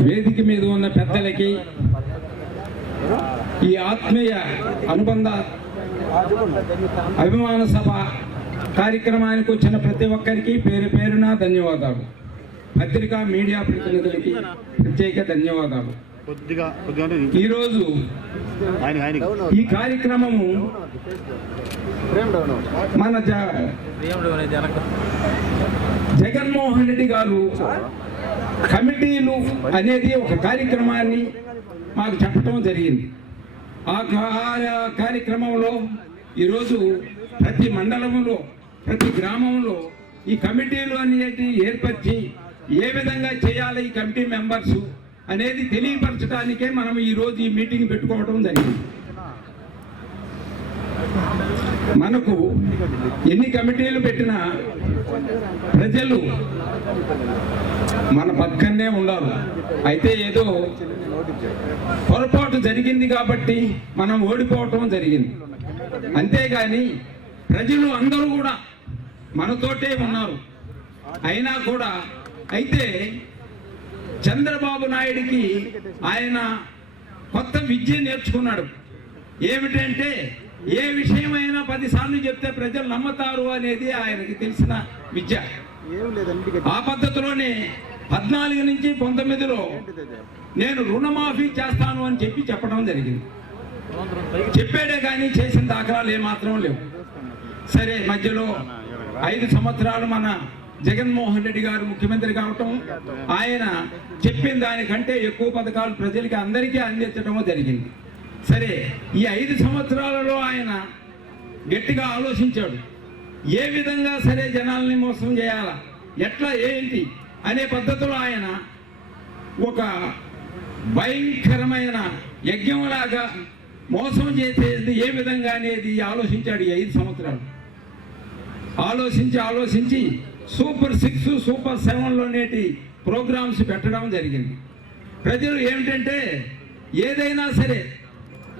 వేదిక మీద ఉన్న పెద్దలకి ఈ ఆత్మీయ అనుబంధ అభిమాన సభ కార్యక్రమానికి వచ్చిన ప్రతి ఒక్కరికి పేరు పేరున ధన్యవాదాలు. పత్రికా మీడియా ప్రతినిధులకి ప్రత్యేక ధన్యవాదాలు. ఈరోజు ఈ కార్యక్రమము మన జగన్మోహన్ రెడ్డి గారు కమిటీలు అనేది ఒక కార్యక్రమాన్ని మాకు చెప్పడం జరిగింది. ఆ కార్యక్రమంలో ఈరోజు ప్రతి మండలంలో ప్రతి గ్రామంలో ఈ కమిటీలు అనేది ఏర్పరిచి ఏ విధంగా చేయాలి ఈ కమిటీ మెంబర్స్ అనేది తెలియపరచడానికే మనం ఈరోజు ఈ మీటింగ్ పెట్టుకోవడం జరిగింది. మనకు ఎన్ని కమిటీలు పెట్టినా ప్రజలు మన పక్కనే ఉన్నారు. అయితే ఏదో పొరపాటు జరిగింది కాబట్టి మనం ఓడిపోవటం జరిగింది. అంతేగాని ప్రజలు అందరూ కూడా మనతోటే ఉన్నారు. అయినా కూడా అయితే చంద్రబాబు నాయుడికి ఆయన కొత్త విద్య నేర్చుకున్నాడు. ఏమిటంటే ఏ విషయమైనా పదిసార్లు చెప్తే ప్రజలు నమ్ముతారు అనేది ఆయనకి తెలిసిన విద్య. ఆ పద్ధతిలోనే పద్నాలుగు నుంచి పంతొమ్మిదిలో నేను రుణమాఫీ చేస్తాను అని చెప్పి చెప్పడం జరిగింది. చెప్పాడే కానీ చేసిన దాఖలాలు ఏమాత్రం లేవు. సరే మధ్యలో ఐదు సంవత్సరాలు మన జగన్మోహన్ రెడ్డి గారు ముఖ్యమంత్రి కావటం ఆయన చెప్పిన దానికంటే ఎక్కువ పథకాలు ప్రజలకి అందరికీ అందించడం జరిగింది. సరే ఈ ఐదు సంవత్సరాలలో ఆయన గట్టిగా ఆలోచించాడు. ఏ విధంగా సరే జనాల్ని మోసం చేయాలా? ఎట్లా ఏంటి? అనే పద్ధతిలో ఆయన ఒక భయంకరమైన యజ్ఞంలాగా మోసం చేసేది ఏ విధంగా అనేది ఆలోచించాడు ఈ ఐదు సంవత్సరాలు. ఆలోచించి ఆలోచించి సూపర్ సిక్స్ సూపర్ సెవెన్లో నేటి ప్రోగ్రామ్స్ పెట్టడం జరిగింది. ప్రజలు ఏమిటంటే ఏదైనా సరే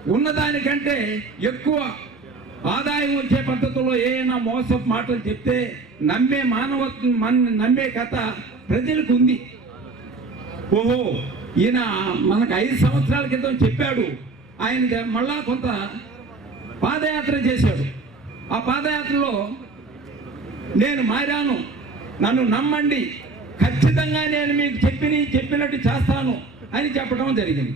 ఉన్నదానికంటే ఎక్కువ ఆదాయం వచ్చే పద్ధతిలో ఏమైనా మోసం మాటలు చెప్తే నమ్మే మానవత్వం నమ్మే కథ ప్రజలకు ఉంది ఓహో ఈయన మనకు ఐదు సంవత్సరాల క్రితం చెప్పాడు. ఆయన మళ్ళా కొంత పాదయాత్ర చేశాడు. ఆ పాదయాత్రలో నేను మారాను. నన్ను నమ్మండి. ఖచ్చితంగా నేను మీకు చెప్పిన చెప్పినట్టు చేస్తాను అని చెప్పడం జరిగింది.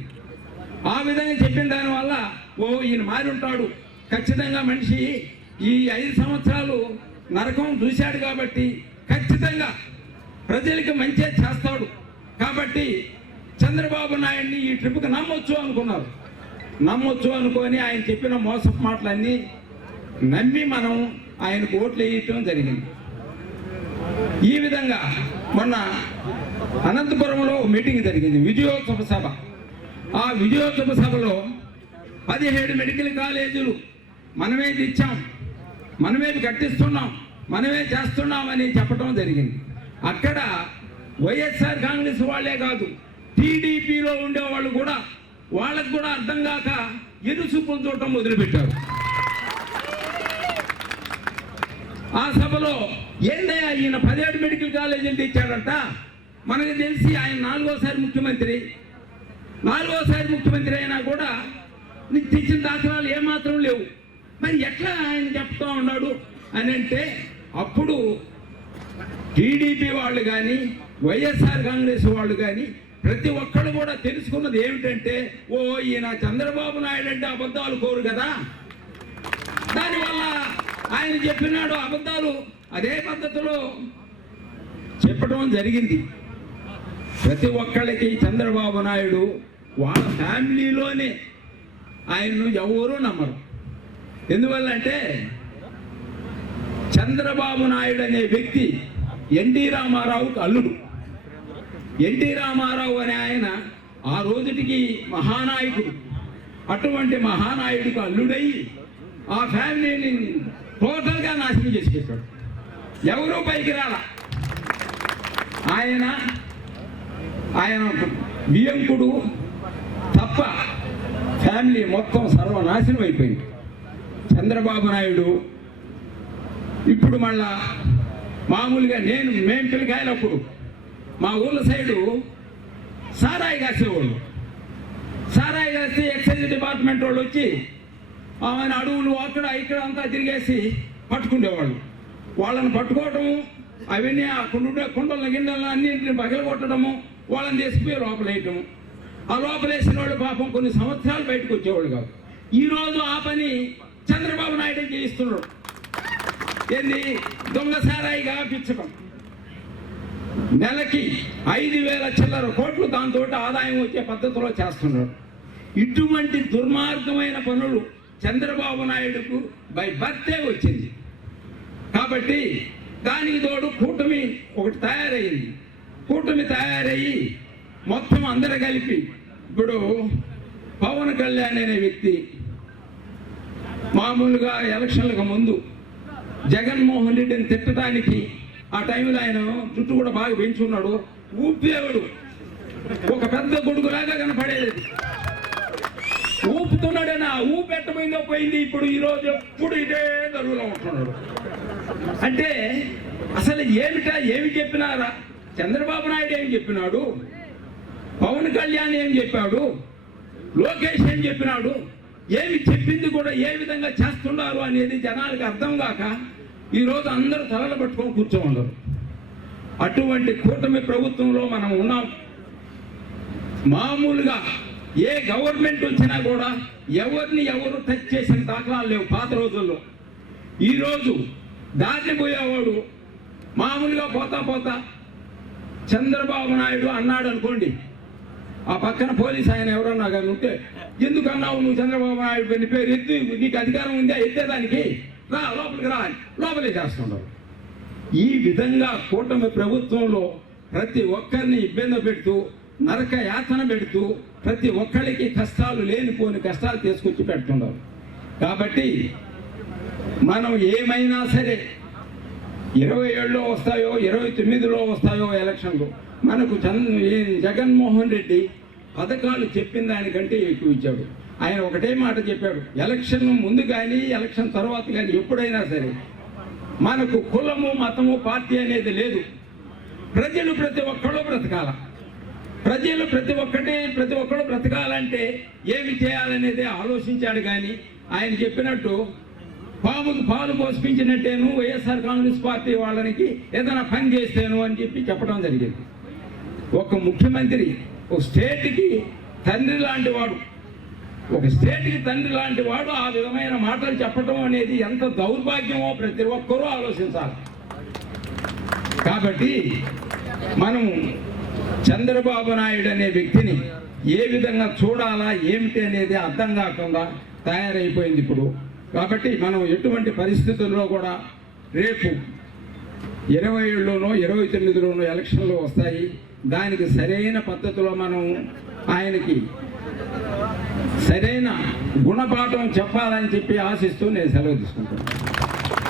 ఆ విధంగా చెప్పిన దానివల్ల ఓ ఈయన మారి ఉంటాడు. ఖచ్చితంగా మనిషి ఈ ఐదు సంవత్సరాలు నరకం చూశాడు కాబట్టి ఖచ్చితంగా ప్రజలకి మంచి చేస్తాడు. కాబట్టి చంద్రబాబు నాయుడిని ఈ ట్రిప్కి నమ్మొచ్చు అనుకున్నారు. నమ్మొచ్చు అనుకొని ఆయన చెప్పిన మోసపు మాటలన్నీ నమ్మి మనం ఆయనకు ఓట్లు వేయటం జరిగింది. ఈ విధంగా మొన్న అనంతపురంలో మీటింగ్ జరిగింది విజయోత్సవ సభ. ఆ విజయోత్సవ సభలో పదిహేడు మెడికల్ కాలేజీలు మనమే తెచ్చాం మనమే కట్టిస్తున్నాం. మనమే చేస్తున్నామని చెప్పడం జరిగింది. అక్కడ వైఎస్ఆర్ కాంగ్రెస్ వాళ్ళే కాదు టీడీపీలో ఉండేవాళ్ళు కూడా వాళ్ళకు కూడా అర్థం కాక ఎరుసుపులు చూడటం మొదలుపెట్టారు. ఆ సభలో ఏందయ్యా ఈయన పదిహేడు మెడికల్ కాలేజీలు తెచ్చాడంట మనకు తెలిసి ఆయన నాలుగోసారి ముఖ్యమంత్రి. నాలుగోసారి ముఖ్యమంత్రి అయినా కూడా నీకు తెచ్చిన దాఖలాలు ఏమాత్రం లేవు. మరి ఎట్లా ఆయన చెప్తా ఉన్నాడు అని అంటే అప్పుడు టీడీపీ వాళ్ళు కానీ వైఎస్ఆర్ కాంగ్రెస్ వాళ్ళు కానీ ప్రతి ఒక్కరు కూడా తెలుసుకున్నది ఏమిటంటే ఓ ఈయన చంద్రబాబు నాయుడు అంటే అబద్ధాలు కోరు కదా. దానివల్ల ఆయన చెప్పినాడు అబద్ధాలు అదే పద్ధతిలో చెప్పడం జరిగింది. ప్రతి ఒక్కళ్ళకి చంద్రబాబు నాయుడు వాళ్ళ ఫ్యామిలీలోనే ఆయన్ను ఎవరూ నమ్మరు. ఎందువల్ల అంటే చంద్రబాబు నాయుడు అనే వ్యక్తి ఎన్టీ రామారావుకు అల్లుడు. ఎన్టీ రామారావు అనే ఆయన ఆ రోజుటికి మహానాయకుడు. అటువంటి మహానాయుడికి అల్లుడై ఆ ఫ్యామిలీని టోటల్గా నాశనం చేసి పెట్టాడు ఎవరూ పైకి రాల. ఆయన ఆయన బియ్యంకుడు తప్ప ఫ్యామిలీ మొత్తం సర్వనాశనం అయిపోయింది. చంద్రబాబు నాయుడు ఇప్పుడు మళ్ళా మామూలుగా నేను మేం పిల్లకాయలప్పుడు మా ఊళ్ళ సైడు సారాయి కాసేవాళ్ళు. సారాయి కాస్తే ఎక్సైజ్ డిపార్ట్మెంట్ వాళ్ళు వచ్చి ఆమెను అడవులు అక్కడ ఇక్కడ అంతా తిరిగేసి పట్టుకునేవాళ్ళు వాళ్ళని పట్టుకోవటము అవన్నీ ఆ కుండ కుండల గిన్నెలను అన్నింటిని పగలగొట్టడము వాళ్ళని తీసుకుపోయి లోపలేయటము ఆ లోపలేసిన వాళ్ళు పాపం కొన్ని సంవత్సరాలు బయటకు వచ్చేవాళ్ళు కాదు. ఈ రోజు ఆ పని చంద్రబాబు నాయుడు చేయిస్తున్నాడు? ఏంది? దొంగ సారాయిగా పిచ్చకం నెలకి ఐదు వేల చిల్లర కోట్లు దాంతో ఆదాయం వచ్చే పద్ధతిలో చేస్తున్నాడు. ఇటువంటి దుర్మార్గమైన పనులు చంద్రబాబు నాయుడుకు బై బర్తే వచ్చింది. కాబట్టి దానికి తోడు కూటమి ఒకటి తయారైంది. కూటమి తయారయ్యి మొత్తం అందరు కలిపి ఇప్పుడు పవన్ కళ్యాణ్ అనే వ్యక్తి మామూలుగా ఎలక్షన్లకు ముందు జగన్మోహన్ రెడ్డిని తిట్టడానికి ఆ టైంలో ఆయన జుట్టు కూడా బాగా పెంచున్నాడు. ఊపేవాడు. ఒక పెద్ద గొడుగులాగా కనపడేది. ఊపుతున్నాడైనా ఊపెట్టమైందో పోయింది. ఇప్పుడు ఈరోజు ఎప్పుడు ఇదే గరువులో ఉంటున్నాడు. అంటే అసలు ఏమిటా ఏమి చెప్పినారా? చంద్రబాబు నాయుడు ఏం చెప్పినాడు? పవన్ కళ్యాణ్ ఏం చెప్పాడు? లోకేష్ ఏం చెప్పినాడు? ఏమి చెప్పింది కూడా ఏ విధంగా చేస్తున్నారు అనేది జనాలకు అర్థం కాక ఈరోజు అందరూ తలలు పట్టుకొని ఉండరు అటువంటి కూటమి ప్రభుత్వంలో మనం ఉన్నాం. మామూలుగా ఏ గవర్నమెంట్ వచ్చినా కూడా ఎవరిని ఎవరు టచ్ చేసిన దాఖలాలు లేవు పాత రోజుల్లో. ఈరోజు దాటిపోయేవాడు మామూలుగా పోతా పోతా చంద్రబాబు నాయుడు అన్నాడు అనుకోండి. ఆ పక్కన పోలీస్ ఆయన ఎవరన్నా కానీ ఉంటే ఎందుకు అన్నావు నువ్వు చంద్రబాబు నాయుడు పైన పేరు ఎత్తి? నీకు అధికారం ఉందా? ఎత్తేదానికి రా లోపలికి రా లోపలే చేస్తున్నారు ఈ విధంగా కూటమి ప్రభుత్వంలో ప్రతి ఒక్కరిని ఇబ్బంది పెడుతూ నరక యాతన పెడుతూ ప్రతి ఒక్కరికి కష్టాలు లేనిపోని కష్టాలు తీసుకొచ్చి పెడుతున్నారు కాబట్టి మనం ఏమైనా సరే ఇరవై ఏడులో వస్తాయో ఇరవై తొమ్మిదిలో వస్తాయో ఎలక్షన్లు మనకు చంద్ర జగన్మోహన్ రెడ్డి పథకాలు చెప్పిన దానికంటే ఎక్కువ ఇచ్చాడు. ఆయన ఒకటే మాట చెప్పాడు ఎలక్షన్ ముందు కానీ ఎలక్షన్ తర్వాత కానీ ఎప్పుడైనా సరే మనకు కులము మతము పార్టీ అనేది లేదు. ప్రజలు ప్రతి ఒక్కళ్ళు బ్రతకాల. ప్రజలు ప్రతి ఒక్కటి ప్రతి ఒక్కరు బ్రతకాలంటే ఏమి చేయాలనేది ఆలోచించాడు కానీ ఆయన చెప్పినట్టు పాముకు పాలు పోషించినట్టేను వైఎస్ఆర్ కాంగ్రెస్ పార్టీ వాళ్ళనికి ఏదైనా పని చేస్తాను అని చెప్పి చెప్పడం జరిగింది. ఒక ముఖ్యమంత్రి ఒక స్టేట్కి తండ్రి లాంటి వాడు. ఒక స్టేట్కి తండ్రి లాంటి వాడు ఆ విధమైన మాటలు చెప్పడం అనేది ఎంత దౌర్భాగ్యమో ప్రతి ఒక్కరూ ఆలోచించాలి. కాబట్టి మనం చంద్రబాబు నాయుడు అనే వ్యక్తిని ఏ విధంగా చూడాలా ఏమిటి అనేది అర్థం కాకుండా తయారైపోయింది ఇప్పుడు. కాబట్టి మనం ఎటువంటి పరిస్థితుల్లో కూడా రేపు ఇరవై ఏడులోనో ఇరవై తొమ్మిదిలోనో ఎలక్షన్లు వస్తాయి. దానికి సరైన పద్ధతిలో మనం ఆయనకి సరైన గుణపాఠం చెప్పాలని చెప్పి ఆశిస్తూ నేను సెలవు తీసుకుంటాను